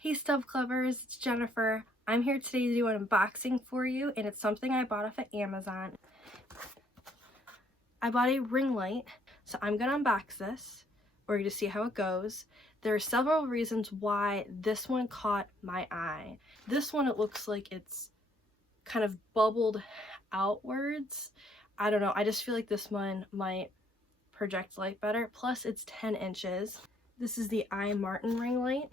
Hey Stuff Clubbers, it's Jennifer. I'm here today to do an unboxing for you, and it's something I bought off of Amazon. I bought a ring light, so I'm gonna unbox this. We're gonna see how it goes. There are several reasons why this one caught my eye. This one, it looks like it's kind of bubbled outwards. I don't know, I just feel like this one might project light better. Plus, it's 10 inches. This is the iMartine ring light.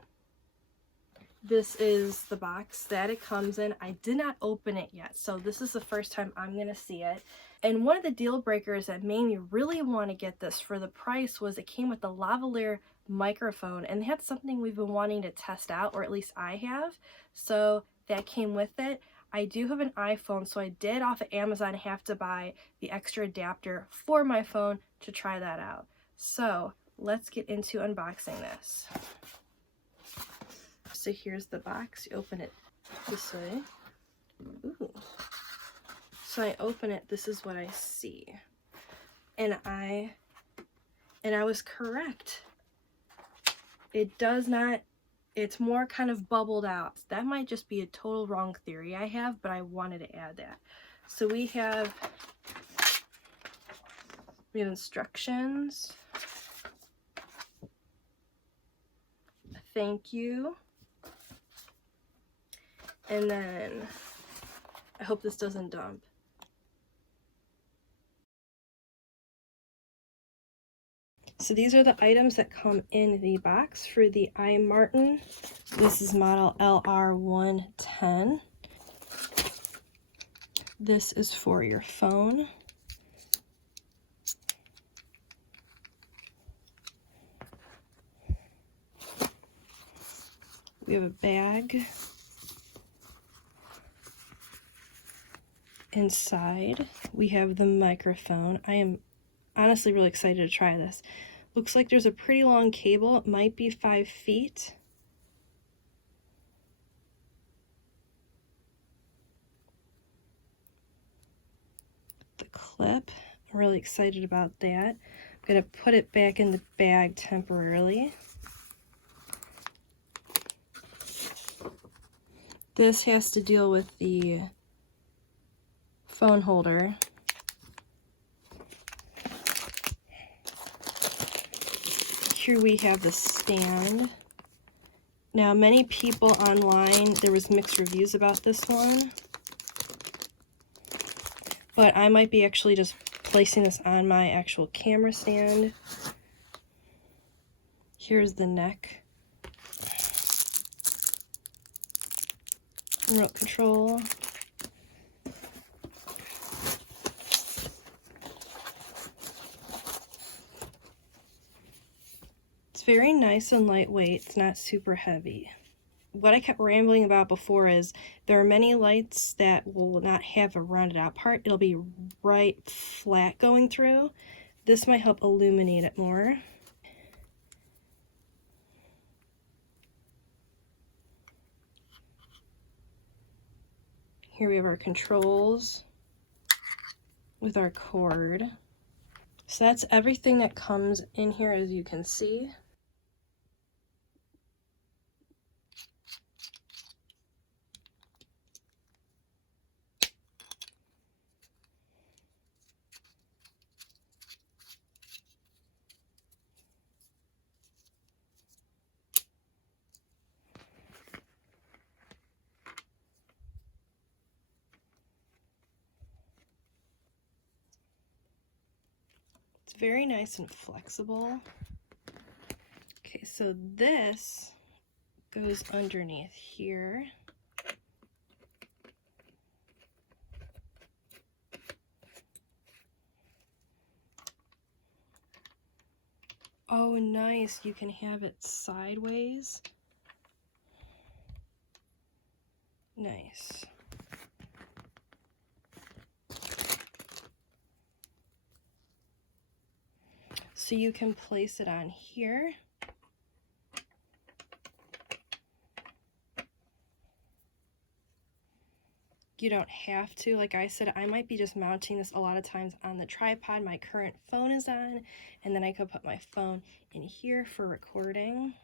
This is the box that it comes in. I did not open it yet, so this is the first time I'm gonna see it. And one of the deal breakers that made me really want to get this for the price was it came with the lavalier microphone, and that's something we've been wanting to test out, or at least I have. So that came with it. I do have an iPhone, so I did off of Amazon have to buy the extra adapter for my phone to try that out. So let's get into unboxing this. So here's the box. You open it this way. Ooh. So I open it, this is what I see. And I was correct. It does not, it's more kind of bubbled out. That might just be a total wrong theory I have, but I wanted to add that. So we have instructions. Thank you. And then, I hope this doesn't dump. So these are the items that come in the box for the iMartine. This is model LR110. This is for your phone. We have a bag. Inside, we have the microphone. I am honestly really excited to try this. Looks like there's a pretty long cable. It might be 5 feet. The clip, I'm really excited about that. I'm gonna put it back in the bag temporarily. This has to deal with the phone holder. Here we have the stand. Now, many people online, there was mixed reviews about this one, but I might be actually just placing this on my actual camera stand. Here's the neck. Remote control. It's very nice and lightweight. It's not super heavy. What I kept rambling about before is there are many lights that will not have a rounded out part. It'll be right flat going through. This might help illuminate it more. Here we have our controls with our cord. So that's everything that comes in here, as you can see. It's very nice and flexible. Okay, so this goes underneath here. Oh, nice. You can have it sideways. Nice. So you can place it on here. You don't have to. Like I said, I might be just mounting this a lot of times on the tripod my current phone is on, and then I could put my phone in here for recording.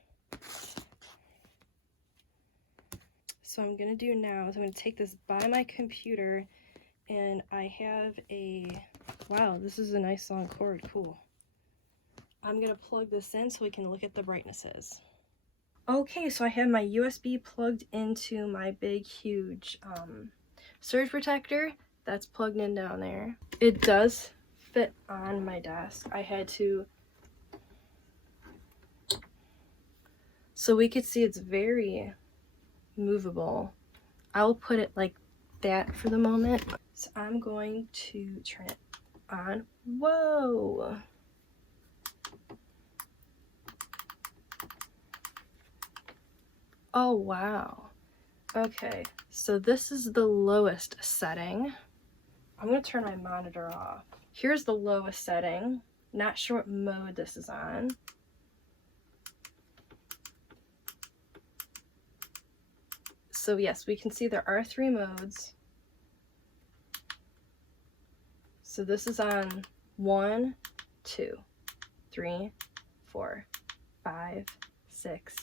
So I'm going to do now is I'm going to take this by my computer, and I have a, wow, this is a nice long cord, cool. I'm going to plug this in so we can look at the brightnesses. Okay, so I have my USB plugged into my big, huge surge protector that's plugged in down there. It does fit on my desk. I had to, so we could see it's very movable. I'll put it like that for the moment. So I'm going to turn it on. Whoa! Oh wow. Okay, so this is the lowest setting. I'm gonna turn my monitor off. Here's the lowest setting. Not sure what mode this is on. So yes, we can see there are 3 modes. So this is on 1, 2, 3, 4, 5, 6,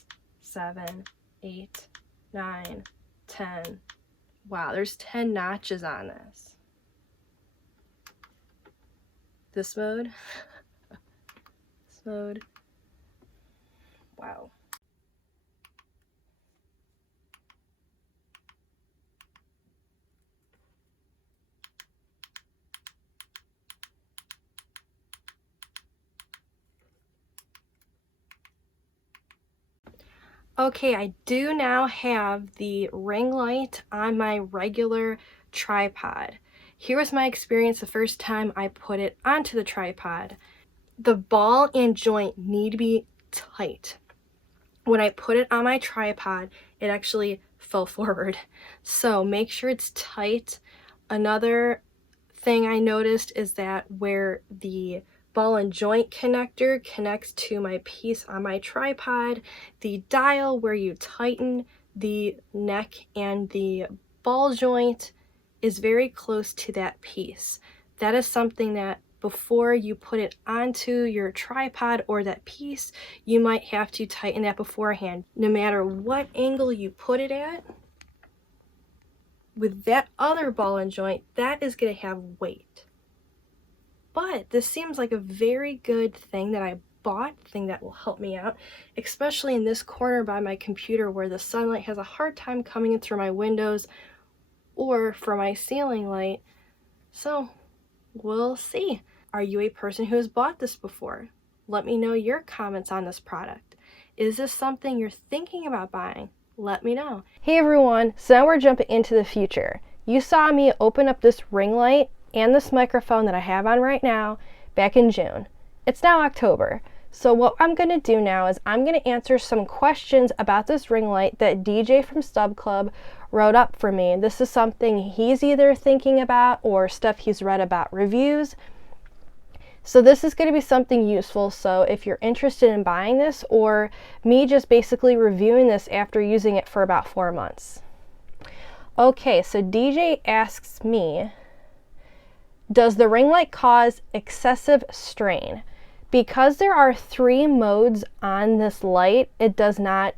7, 8, 9, 10. Wow, there's 10 notches on this. This mode. This mode. Wow. Okay, I do now have the ring light on my regular tripod. Here was my experience the first time I put it onto the tripod. The ball and joint need to be tight. When I put it on my tripod, it actually fell forward. So make sure it's tight. Another thing I noticed is that where the ball and joint connector connects to my piece on my tripod, the dial where you tighten the neck and the ball joint is very close to that piece. That is something that before you put it onto your tripod or that piece, you might have to tighten that beforehand. No matter what angle you put it at, with that other ball and joint, that is going to have weight. But this seems like a very good thing that I bought, thing that will help me out, especially in this corner by my computer where the sunlight has a hard time coming in through my windows or for my ceiling light. So we'll see. Are you a person who has bought this before? Let me know your comments on this product. Is this something you're thinking about buying? Let me know. Hey everyone, so now we're jumping into the future. You saw me open up this ring light and this microphone that I have on right now back in June. It's now October. So what I'm going to do now is I'm going to answer some questions about this ring light that DJ from Stub Club wrote up for me. This is something he's either thinking about or stuff he's read about reviews. So this is going to be something useful. So if you're interested in buying this or me just basically reviewing this after using it for about 4 months. Okay, so DJ asks me, does the ring light cause excessive strain? Because there are 3 modes on this light, it does not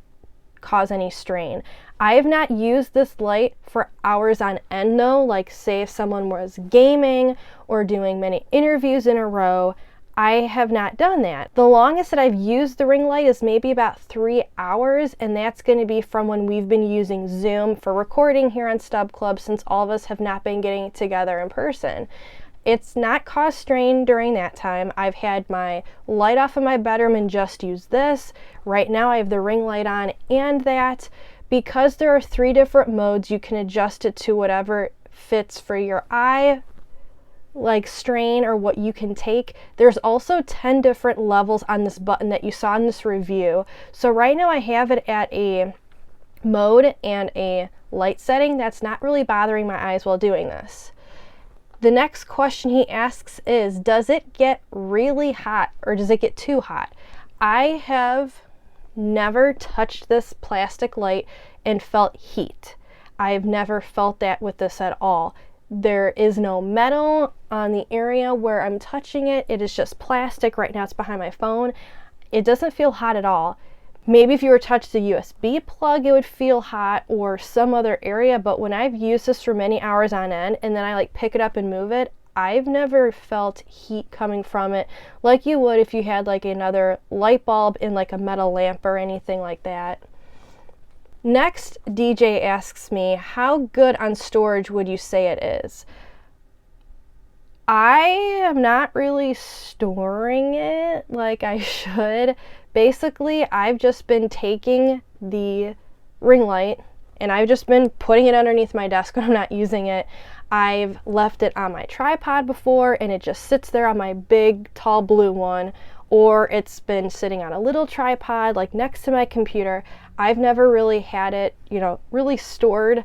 cause any strain. I have not used this light for hours on end though, like say if someone was gaming or doing many interviews in a row. I have not done that. The longest that I've used the ring light is maybe about 3 hours, and that's going to be from when we've been using Zoom for recording here on Stub Club since all of us have not been getting together in person. It's not caused strain during that time. I've had my light off in my bedroom and just used this. Right now I have the ring light on and that. Because there are 3 different modes, you can adjust it to whatever fits for your eye, like strain or what you can take. There's also 10 different levels on this button that you saw in this review. So right now I have it at a mode and a light setting that's not really bothering my eyes while doing this. The next question he asks is, does it get really hot or does it get too hot? I have never touched this plastic light and felt heat. I've never felt that with this at all. There is no metal on the area where I'm touching it. It is just plastic. Right now it's behind my phone. It doesn't feel hot at all. Maybe if you were to touch the USB plug, it would feel hot, or some other area, but when I've used this for many hours on end and then I like pick it up and move it, I've never felt heat coming from it like you would if you had like another light bulb in like a metal lamp or anything like that. Next, DJ asks me, how good on storage would you say it is? I am not really storing it like I should. Basically, I've just been taking the ring light and I've just been putting it underneath my desk when I'm not using it. I've left it on my tripod before and it just sits there on my big, tall blue one, or it's been sitting on a little tripod like next to my computer. I've never really had it, really stored.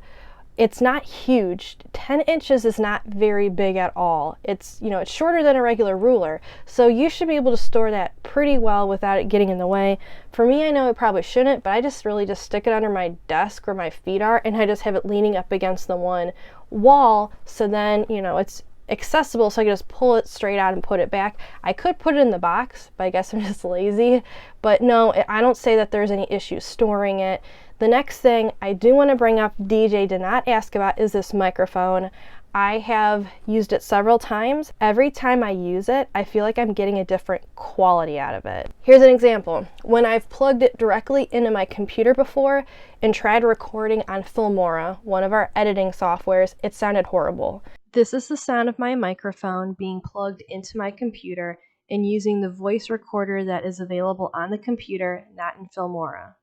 It's not huge. 10 inches is not very big at all. It's, it's shorter than a regular ruler. So you should be able to store that pretty well without it getting in the way. For me, I know it probably shouldn't, but I just really just stick it under my desk where my feet are, and I just have it leaning up against the one wall. So then, it's accessible, so I can just pull it straight out and put it back. I could put it in the box, but I guess I'm just lazy. But no, I don't say that there's any issue storing it. The next thing I do want to bring up, DJ did not ask about, is this microphone. I have used it several times. Every time I use it, I feel like I'm getting a different quality out of it. Here's an example. When I've plugged it directly into my computer before and tried recording on Filmora, one of our editing softwares, it sounded horrible. This is the sound of my microphone being plugged into my computer and using the voice recorder that is available on the computer, not in Filmora.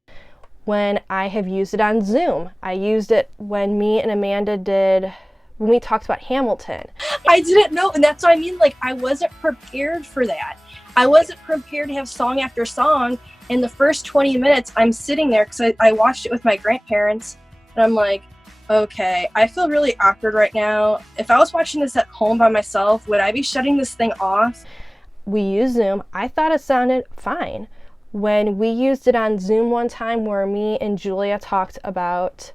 When I have used it on Zoom, I used it when me and Amanda when we talked about Hamilton. I didn't know, and that's what I mean, like, I wasn't prepared for that. I wasn't prepared to have song after song. In the first 20 minutes, I'm sitting there, because I watched it with my grandparents, and I'm like, okay, I feel really awkward right now. If I was watching this at home by myself, would I be shutting this thing off? We use Zoom. I thought it sounded fine. When we used it on Zoom one time where me and Julia talked about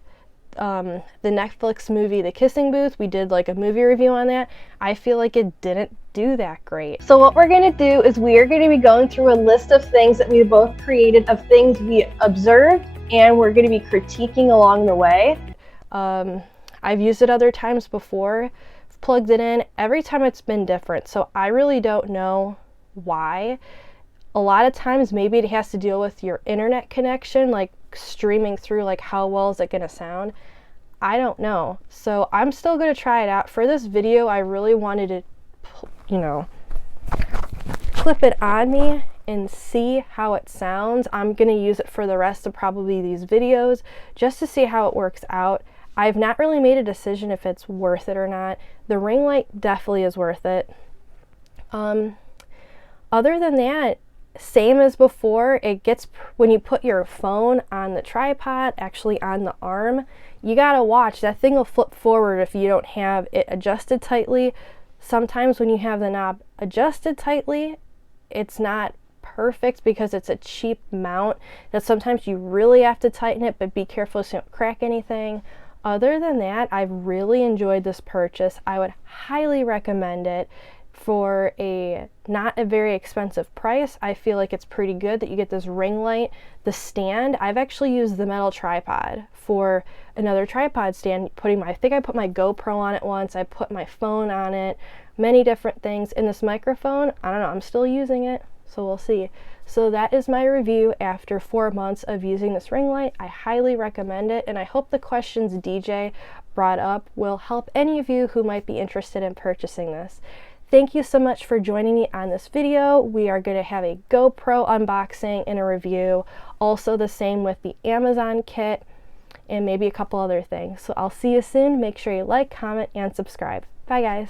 the Netflix movie The Kissing Booth, we did like a movie review on that, I feel like it didn't do that great. So what we're going to do is we are going to be going through a list of things that we both created, of things we observed, and we're going to be critiquing along the way. I've used it other times before, plugged it in. Every time it's been different, so I really don't know why. A lot of times maybe it has to deal with your internet connection, like streaming through, like how well is it going to sound? I don't know. So I'm still going to try it out. For this video, I really wanted to, clip it on me and see how it sounds. I'm going to use it for the rest of probably these videos just to see how it works out. I've not really made a decision if it's worth it or not. The ring light definitely is worth it. Other than that, same as before, it gets, when you put your phone on the tripod, actually on the arm, you gotta watch. That thing will flip forward if you don't have it adjusted tightly. Sometimes when you have the knob adjusted tightly, it's not perfect because it's a cheap mount that sometimes you really have to tighten it, but be careful so you don't crack anything. Other than that, I've really enjoyed this purchase. I would highly recommend it. For not a very expensive price, I feel like it's pretty good that you get this ring light. The stand, I've actually used the metal tripod for another tripod stand, I think I put my GoPro on it once, I put my phone on it, many different things. In this microphone, I don't know, I'm still using it, so we'll see. So that is my review after 4 months of using this ring light. I highly recommend it, and I hope the questions DJ brought up will help any of you who might be interested in purchasing this. Thank you so much for joining me on this video. We are going to have a GoPro unboxing and a review. Also the same with the Amazon kit and maybe a couple other things. So I'll see you soon. Make sure you like, comment, and subscribe. Bye guys.